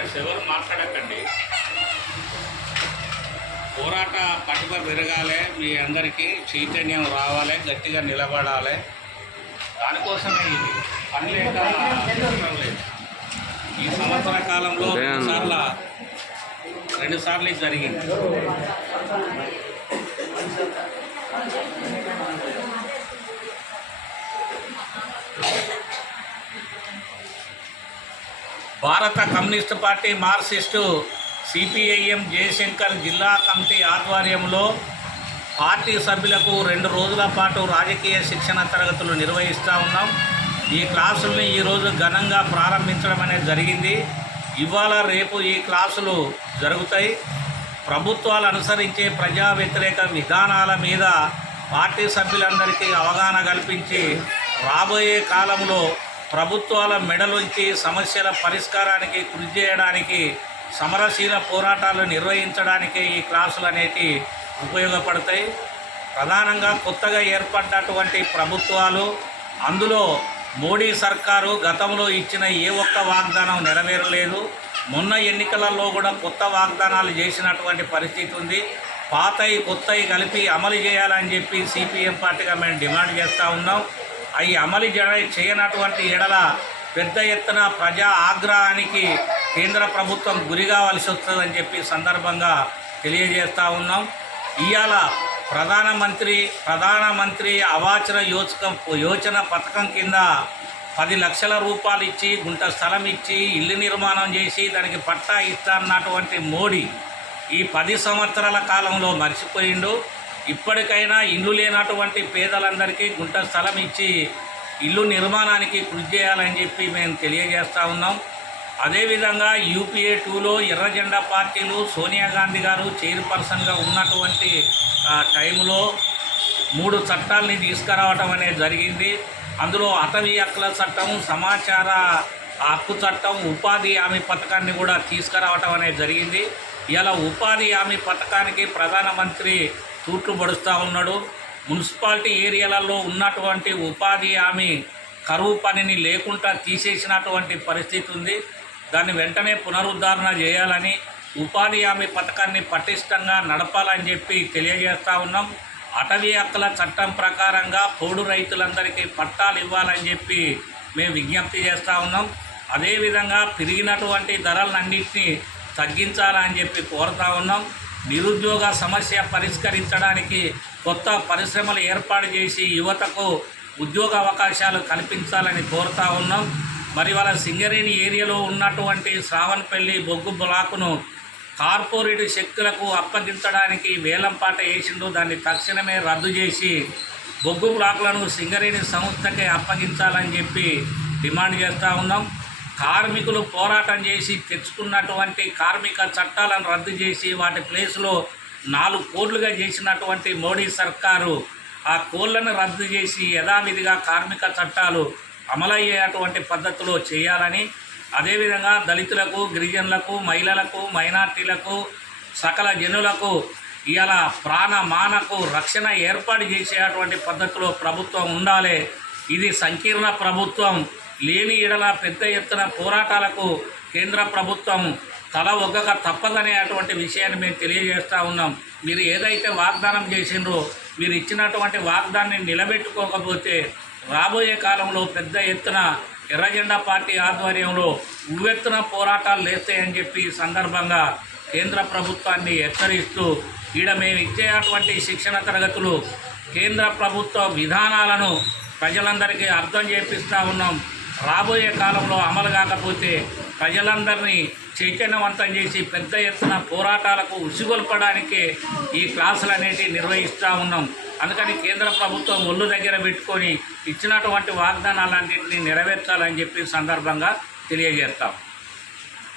Students ఎవరు మాట్లాడకండి. పోరాట పట్టుక పెరగాలి, మీ అందరికీ చైతన్యం రావాలి, గట్టిగా నిలబడాలి. దానికోసమే ఇది పని లేదు. ఈ సంవత్సర కాలంలో రెండు సార్లు ఇది జరిగింది. భారత communist party Marxist CPIM Jayashankar జిల్లా కమిటీ ఆధ్వర్యంలో పార్టీ సభ్యులకు 2 రోజుల పాటు రాజకీయ శిక్షణ తరగతులు నిర్వహిస్తూ ఉన్నాం. ఈ క్లాసుల్ని ఈరోజు ఘనంగా ప్రారంభించడం అనేది జరిగింది. ఇవాళ రేపు ఈ క్లాసులు జరుగుతాయి. ప్రభుత్వాలు అనుసరించే ప్రజా వ్యతిరేక విధానాల మీద పార్టీ సభ్యులందరికీ అవగాహన కల్పించి రాబోయే కాలంలో ప్రభుత్వాల మెడలుంచి సమస్యల పరిష్కారానికి కృషి చేయడానికి, సమరశీల పోరాటాలు నిర్వహించడానికి ఈ క్లాసులు అనేవి ఉపయోగపడతాయి. ప్రధానంగా కొత్తగా ఏర్పడినటువంటి ప్రభుత్వాలు, అందులో మోడీ సర్కారు గతంలో ఇచ్చిన ఏ ఒక్క వాగ్దానం నెరవేరలేదు. మొన్న ఎన్నికలలో కూడా కొత్త వాగ్దానాలు చేసినటువంటి పరిస్థితి ఉంది. పాతయి కొత్తవి కలిపి అమలు చేయాలని చెప్పి సిపిఎం పార్టీగా మేము డిమాండ్ చేస్తూ ఉన్నాం. అవి అమలు చేయనటువంటి ఎడల పెద్ద ఎత్తున ప్రజా ఆగ్రహానికి కేంద్ర ప్రభుత్వం గురి కావాల్సి వస్తుందని చెప్పి సందర్భంగా తెలియజేస్తూ ఉన్నాం. ఇవాళ ప్రధానమంత్రి ఆవాస్ యోజన పథకం కింద 10 లక్షల రూపాయలు ఇచ్చి, గుంట స్థలం ఇచ్చి, ఇల్లు నిర్మాణం చేసి దానికి పట్టా ఇస్తా అన్నటువంటి మోడీ ఈ 10 సంవత్సరాల కాలంలో మర్చిపోయిండు. ఇప్పటికైనా ఇల్లు లేనటువంటి పేదలందరికీ గుంట స్థలం ఇచ్చి ఇల్లు నిర్మాణానికి కృషి చేయాలని చెప్పి మేము తెలియజేస్తూ ఉన్నాం. అదేవిధంగా యూపీఏ 2లో ఎర్ర జెండా పార్టీలు సోనియా గాంధీ గారు చైర్పర్సన్గా ఉన్నటువంటి టైంలో 3 చట్టాలని తీసుకురావటం అనేది జరిగింది. అందులో అటవీ హక్కుల చట్టం, సమాచార హక్కు చట్టం, ఉపాధి హామీ పథకాన్ని కూడా తీసుకురావటం అనేది జరిగింది. ఇలా ఉపాధి హామీ పథకానికి ప్రధానమంత్రి తూట్లు పడుస్తూ ఉన్నాడు. మున్సిపాలిటీ ఏరియాలలో ఉన్నటువంటి ఉపాధి హామీ కరువు పనిని లేకుండా తీసేసినటువంటి పరిస్థితి ఉంది. దాన్ని వెంటనే పునరుద్ధరణ చేయాలని, ఉపాధి హామీ పథకాన్ని పటిష్టంగా నడపాలని చెప్పి తెలియజేస్తూ ఉన్నాం. అటవీ హక్కుల చట్టం ప్రకారంగా పోడు రైతులందరికీ పట్టాలు ఇవ్వాలని చెప్పి మేము విజ్ఞప్తి చేస్తూ ఉన్నాం. అదేవిధంగా పెరిగినటువంటి ధరలన్నింటినీ తగ్గించాలని చెప్పి కోరుతూ ఉన్నాం. నిరుద్యోగ సమస్య పరిష్కరించడానికి కొత్త పరిశ్రమలు ఏర్పాటు చేసి యువతకు ఉద్యోగ అవకాశాలు కల్పించాలని కోరుతూ ఉన్నాం. మరి వాళ్ళ సింగరేణి ఏరియాలో ఉన్నటువంటి శ్రావణపల్లి బొగ్గు బ్లాకును కార్పొరేట్ శక్తులకు అప్పగించడానికి వేలంపాట వేసిండు. దాన్ని తక్షణమే రద్దు చేసి బొగ్గు బ్లాకులను సింగరేణి సంస్థకే అప్పగించాలని చెప్పి డిమాండ్ చేస్తూ ఉన్నాం. కార్మికులు పోరాటం చేసి తెచ్చుకున్నటువంటి కార్మిక చట్టాలను రద్దు చేసి వాటి ప్లేస్లో 4 కోడ్లుగా చేసినటువంటి మోడీ సర్కారు ఆ కోళ్లను రద్దు చేసి యథావిధిగా కార్మిక చట్టాలు అమలయ్యేటువంటి పద్ధతిలో చేయాలని, అదేవిధంగా దళితులకు, గిరిజనులకు, మహిళలకు, మైనార్టీలకు, సకల జనులకు ఇవాళ ప్రాణమానకు రక్షణ ఏర్పాటు చేసేటువంటి పద్ధతిలో ప్రభుత్వం ఉండాలి. ఇది సంకీర్ణ ప్రభుత్వం లేని ఎడల పెద్ద ఎత్తున పోరాటాలకు కేంద్ర ప్రభుత్వం తల ఒగ్గక తప్పదనేటువంటి విషయాన్ని మేము తెలియజేస్తూ ఉన్నాం. మీరు ఏదైతే వాగ్దానం చేసిండ్రో, మీరు ఇచ్చినటువంటి వాగ్దానాన్ని నిలబెట్టుకోకపోతే రాబోయే కాలంలో పెద్ద ఎత్తున ఎర్ర జెండా పార్టీ ఆధ్వర్యంలో ఉవ్వెత్తున పోరాటాలు లేస్తాయని చెప్పి సందర్భంగా కేంద్ర ప్రభుత్వాన్ని హెచ్చరిస్తూ మేము ఇచ్చేటువంటి శిక్షణ తరగతులు కేంద్ర ప్రభుత్వ విధానాలను ప్రజలందరికీ అర్థం చేపిస్తూ ఉన్నాం. రాబోయే కాలంలో అమలు కాకపోతే ప్రజలందరినీ చైతన్యవంతం చేసి పెద్ద ఎత్తున పోరాటాలకు ఉసిగొల్పడానికి ఈ క్లాసులు అనేటివి నిర్వహిస్తూ ఉన్నాం. అందుకని కేంద్ర ప్రభుత్వం ఒళ్ళు దగ్గర పెట్టుకొని ఇచ్చినటువంటి వాగ్దానాలన్నింటినీ నెరవేర్చాలని చెప్పి సందర్భంగా తెలియజేస్తాం.